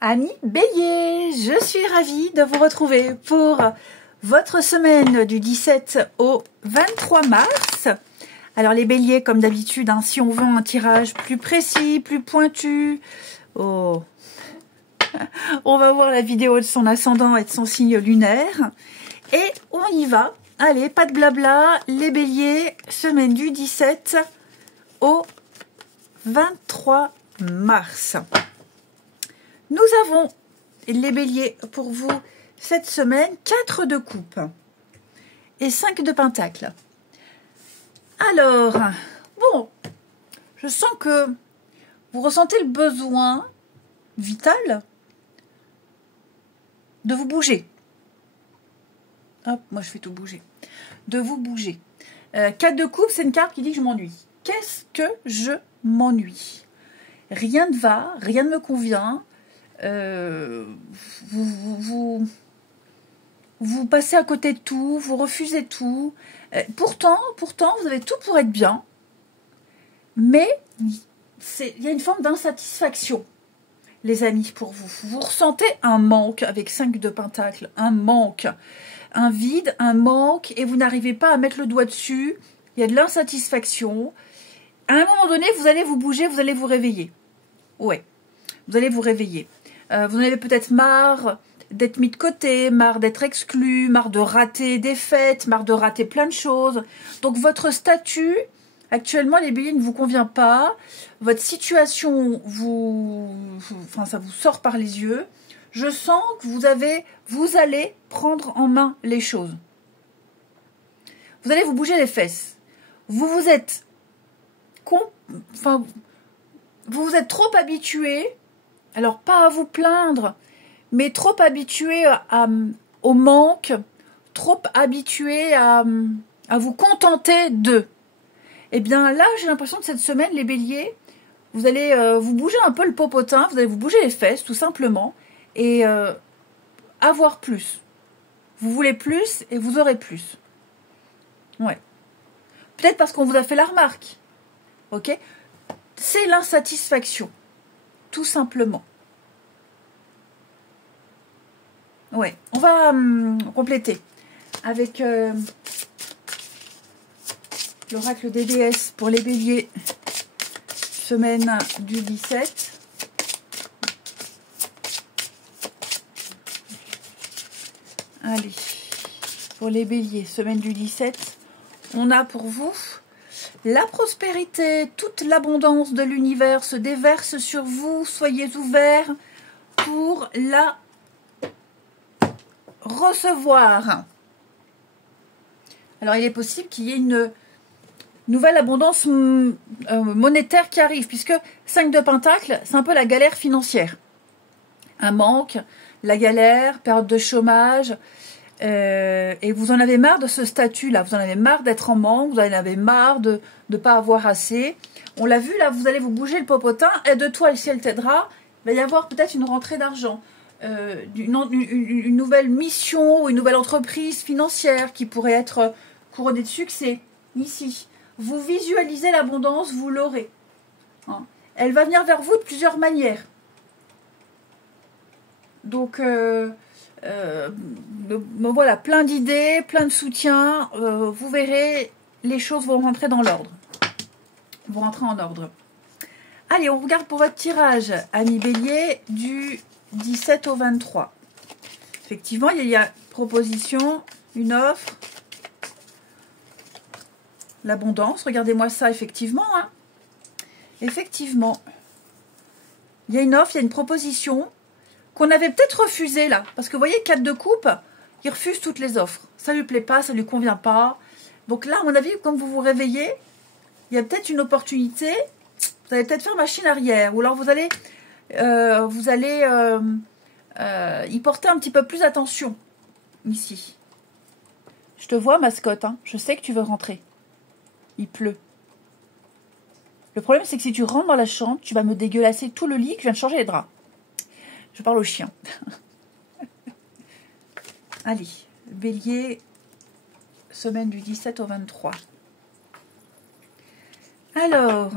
Amis Bélier, je suis ravie de vous retrouver pour votre semaine du 17 au 23 mars. Alors les Béliers, comme d'habitude, hein, si on veut un tirage plus précis, plus pointu, on va voir la vidéo de son ascendant et de son signe lunaire. Et on y va. Allez, pas de blabla, les Béliers, semaine du 17 au 23 mars. Nous avons, les Béliers, pour vous, cette semaine, 4 de coupe et 5 de pentacle. Alors, bon, je sens que vous ressentez le besoin vital de vous bouger. Hop, moi je fais tout bouger. De vous bouger. 4 de coupe, c'est une carte qui dit que je m'ennuie. Qu'est-ce que je m'ennuie? Rien ne va, rien ne me convient. Vous passez à côté de tout, vous refusez tout. Pourtant, vous avez tout pour être bien. Mais il y a une forme d'insatisfaction, les amis, pour vous. Vous ressentez un manque avec 5 de pentacle, un manque, un vide, un manque, et vous n'arrivez pas à mettre le doigt dessus. Il y a de l'insatisfaction. À un moment donné, vous allez vous bouger, vous allez vous réveiller. Ouais, vous allez vous réveiller. Vous en avez peut-être marre d'être mis de côté, marre d'être exclu, marre de rater des fêtes, marre de rater plein de choses. Donc votre statut, actuellement, les Béliers, ne vous convient pas. Votre situation, ça vous sort par les yeux. Je sens que vous allez prendre en main les choses. Vous allez vous bouger les fesses. Vous êtes trop habitué. Alors, pas à vous plaindre, mais trop habitué au manque, trop habitué à vous contenter d'eux. Eh bien, là, j'ai l'impression que cette semaine, les Béliers, vous allez vous bouger un peu le popotin, vous allez vous bouger les fesses, tout simplement, et avoir plus. Vous voulez plus et vous aurez plus. Ouais. Peut-être parce qu'on vous a fait la remarque. Ok ? C'est l'insatisfaction. Tout simplement. Ouais, on va compléter avec l'oracle des déesses pour les Béliers, semaine du 17. Allez, pour les Béliers, semaine du 17, on a pour vous la prospérité, toute l'abondance de l'univers se déverse sur vous. Soyez ouverts pour la recevoir. Alors, il est possible qu'il y ait une nouvelle abondance monétaire qui arrive, puisque 5 de pentacle, c'est un peu la galère financière. Un manque, la galère, période de chômage. Et vous en avez marre de ce statut-là, vous en avez marre d'être en manque, vous en avez marre de ne pas avoir assez. On l'a vu, là, vous allez vous bouger le popotin, aide-toi, le ciel t'aidera. Il va y avoir peut-être une rentrée d'argent, une nouvelle mission ou une nouvelle entreprise financière qui pourrait être couronnée de succès. Ici, vous visualisez l'abondance, vous l'aurez. Hein. Elle va venir vers vous de plusieurs manières. Donc, voilà, plein d'idées, plein de soutien. Vous verrez, les choses vont rentrer dans l'ordre. Vont rentrer en ordre. Allez, on regarde pour votre tirage, amis Bélier, du 17 au 23. Effectivement, il y a proposition, une offre, l'abondance. Regardez-moi ça, effectivement. Hein. Effectivement. Il y a une offre, il y a une proposition qu'on avait peut-être refusée là. Parce que vous voyez, 4 de coupe, il refuse toutes les offres. Ça ne lui plaît pas, ça ne lui convient pas. Donc là, à mon avis, comme vous vous réveillez, il y a peut-être une opportunité. Vous allez peut-être faire machine arrière. Ou alors vous allez y porter un petit peu plus attention. Ici. Je te vois, mascotte. Hein. Je sais que tu veux rentrer. Il pleut. Le problème, c'est que si tu rentres dans la chambre, tu vas me dégueulasser tout le lit que je viens de changer les draps. Je parle au chien. Allez, Bélier, semaine du 17 au 23. Alors,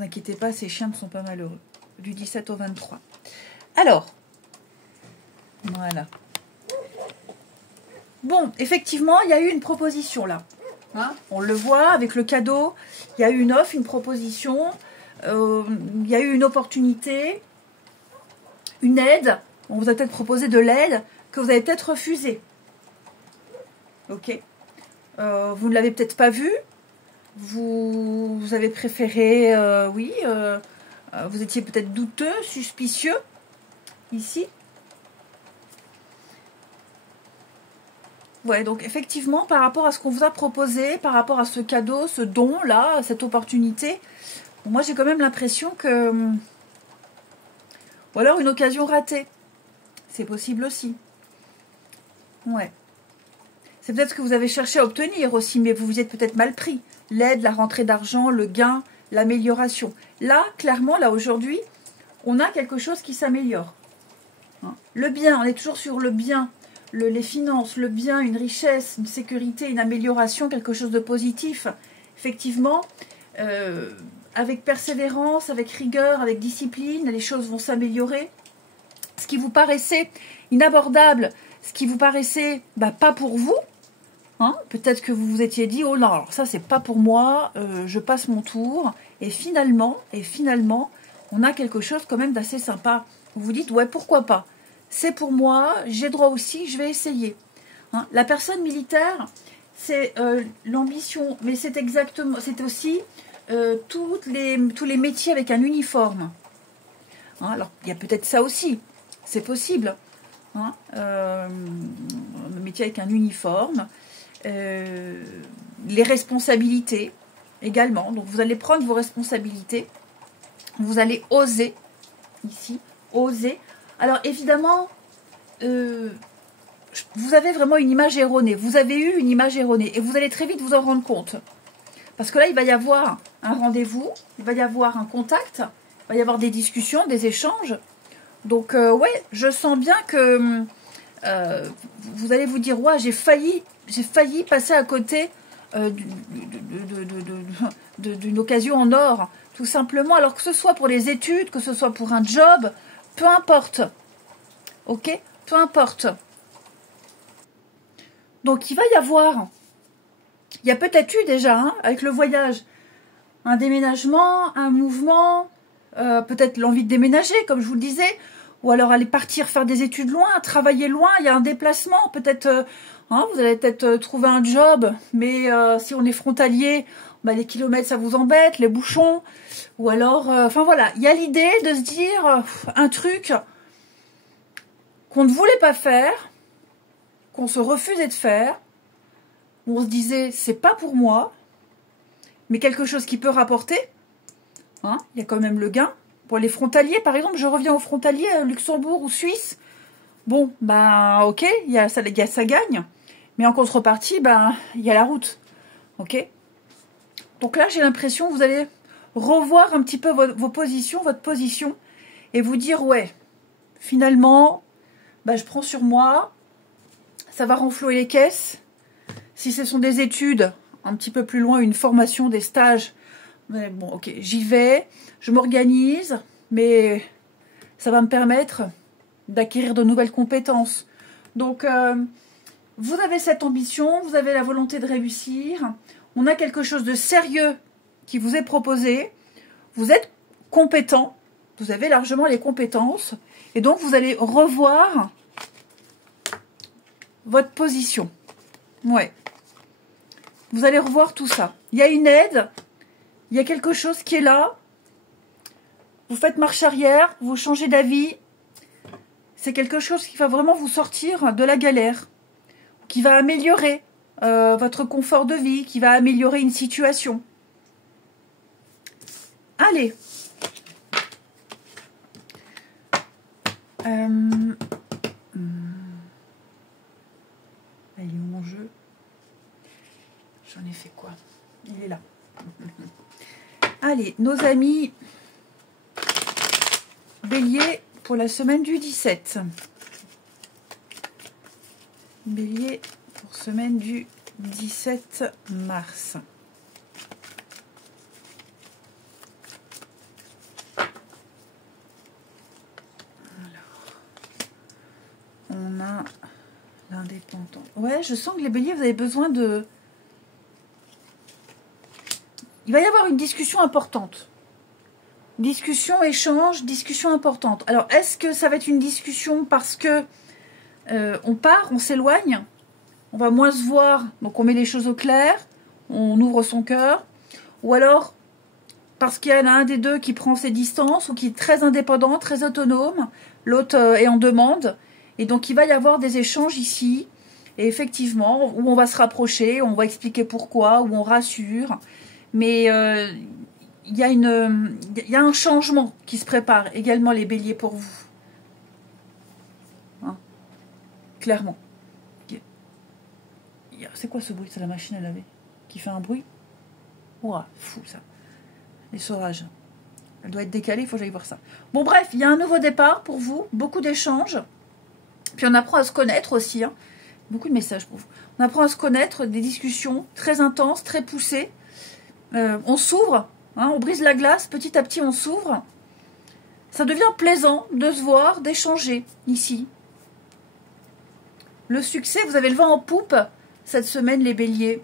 vous inquiétez pas, ces chiens ne sont pas malheureux. Du 17 au 23. Alors, voilà. Bon, effectivement, il y a eu une proposition là. Hein, on le voit avec le cadeau. Il y a eu une offre, une proposition. Il y a eu une opportunité, une aide. On vous a peut-être proposé de l'aide que vous avez peut-être refusée. Ok. Vous ne l'avez peut-être pas vu. Vous avez préféré, vous étiez peut-être douteux, suspicieux, ici. Ouais, donc effectivement, par rapport à ce qu'on vous a proposé, par rapport à ce cadeau, ce don-là, cette opportunité, moi j'ai quand même l'impression que... Ou alors une occasion ratée. C'est possible aussi. Ouais. C'est peut-être ce que vous avez cherché à obtenir aussi, mais vous vous êtes peut-être mal pris. L'aide, la rentrée d'argent, le gain, l'amélioration. Là, clairement, là aujourd'hui, on a quelque chose qui s'améliore. Hein. Le bien, on est toujours sur le bien, les finances, le bien, une richesse, une sécurité, une amélioration, quelque chose de positif. Effectivement, avec persévérance, avec rigueur, avec discipline, les choses vont s'améliorer. Ce qui vous paraissait inabordable, ce qui vous paraissait pas pour vous, hein, peut-être que vous vous étiez dit, oh non, alors ça c'est pas pour moi, je passe mon tour, et finalement, on a quelque chose quand même d'assez sympa. Vous vous dites, ouais, pourquoi pas, c'est pour moi, j'ai droit aussi, je vais essayer. Hein, la personne militaire, c'est l'ambition, mais c'est exactement, c'est aussi tous les métiers avec un uniforme. Hein, alors, il y a peut-être ça aussi, c'est possible. Hein, le métier avec un uniforme, les responsabilités également. Donc vous allez prendre vos responsabilités, vous allez oser ici, oser. Alors évidemment, vous avez vraiment une image erronée. Vous avez eu une image erronée et vous allez très vite vous en rendre compte. Parce que là, il va y avoir un rendez-vous, il va y avoir un contact, il va y avoir des discussions, des échanges. Donc, ouais, je sens bien que vous allez vous dire, ouais, j'ai failli passer à côté d'une occasion en or, tout simplement. Alors que ce soit pour les études, que ce soit pour un job, peu importe. Ok, peu importe. Donc, il y a peut-être eu déjà, hein, avec le voyage, un déménagement, un mouvement, peut-être l'envie de déménager, comme je vous le disais, ou alors aller partir faire des études loin, travailler loin, il y a un déplacement, peut-être, vous allez peut-être trouver un job, mais si on est frontalier, les kilomètres ça vous embête, les bouchons, ou alors, voilà, il y a l'idée de se dire un truc qu'on ne voulait pas faire, qu'on se refusait de faire, où on se disait c'est pas pour moi, mais quelque chose qui peut rapporter. Hein, il y a quand même le gain. Pour les frontaliers, par exemple, je reviens aux frontaliers, Luxembourg ou Suisse. Bon, ok, ça gagne. Mais en contrepartie, il y a la route. Ok. Donc là, j'ai l'impression que vous allez revoir un petit peu votre position, et vous dire, ouais, finalement, je prends sur moi, ça va renflouer les caisses. Si ce sont des études, un petit peu plus loin, une formation, des stages, mais bon, ok, j'y vais, je m'organise, mais ça va me permettre d'acquérir de nouvelles compétences. Donc, vous avez cette ambition, vous avez la volonté de réussir, on a quelque chose de sérieux qui vous est proposé, vous êtes compétent, vous avez largement les compétences, et donc vous allez revoir votre position. Ouais. Vous allez revoir tout ça. Il y a une aide, il y a quelque chose qui est là. Vous faites marche arrière, vous changez d'avis. C'est quelque chose qui va vraiment vous sortir de la galère, qui va améliorer votre confort de vie, qui va améliorer une situation. Allez. Il est où mon jeu? J'en ai fait quoi? Il est là. Allez, nos amis Bélier pour la semaine du 17. Bélier pour semaine du 17 mars. On a l'indépendant. Ouais, je sens que les béliers, vous avez besoin de... Il va y avoir une discussion importante. Discussion, échange, discussion importante. Alors, est-ce que ça va être une discussion parce que on part, on s'éloigne, on va moins se voir, donc on met les choses au clair, on ouvre son cœur, ou alors parce qu'il y en a un des deux qui prend ses distances ou qui est très indépendant, très autonome, l'autre est en demande, et donc il va y avoir des échanges ici, et effectivement, où on va se rapprocher, on va expliquer pourquoi, où on rassure, mais il y a un changement qui se prépare également, les béliers, pour vous. Hein, clairement. C'est quoi ce bruit? C'est la machine à laver qui fait un bruit. Ouah, fou ça. Les saurages. Elle doit être décalée, il faut que j'aille voir ça. Bon bref, il y a un nouveau départ pour vous, beaucoup d'échanges. Puis on apprend à se connaître aussi. Hein. Beaucoup de messages pour vous. On apprend à se connaître, des discussions très intenses, très poussées. On s'ouvre, hein, on brise la glace, petit à petit on s'ouvre. Ça devient plaisant de se voir, d'échanger ici. Le succès, vous avez le vent en poupe cette semaine, les béliers.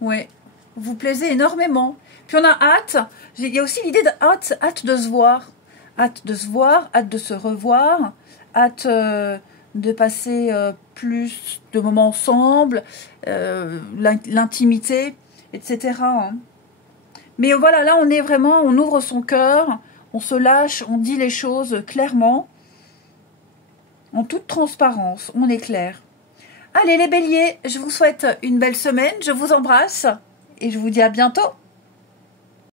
Ouais, vous plaisez énormément. Puis on a hâte, il y a aussi l'idée de hâte de se voir. Hâte de se voir, hâte de se revoir, hâte de passer plus de moments ensemble, l'intimité, etc. Hein. Mais voilà, là on est vraiment, on ouvre son cœur, on se lâche, on dit les choses clairement, en toute transparence, on est clair. Allez les béliers, je vous souhaite une belle semaine, je vous embrasse et je vous dis à bientôt.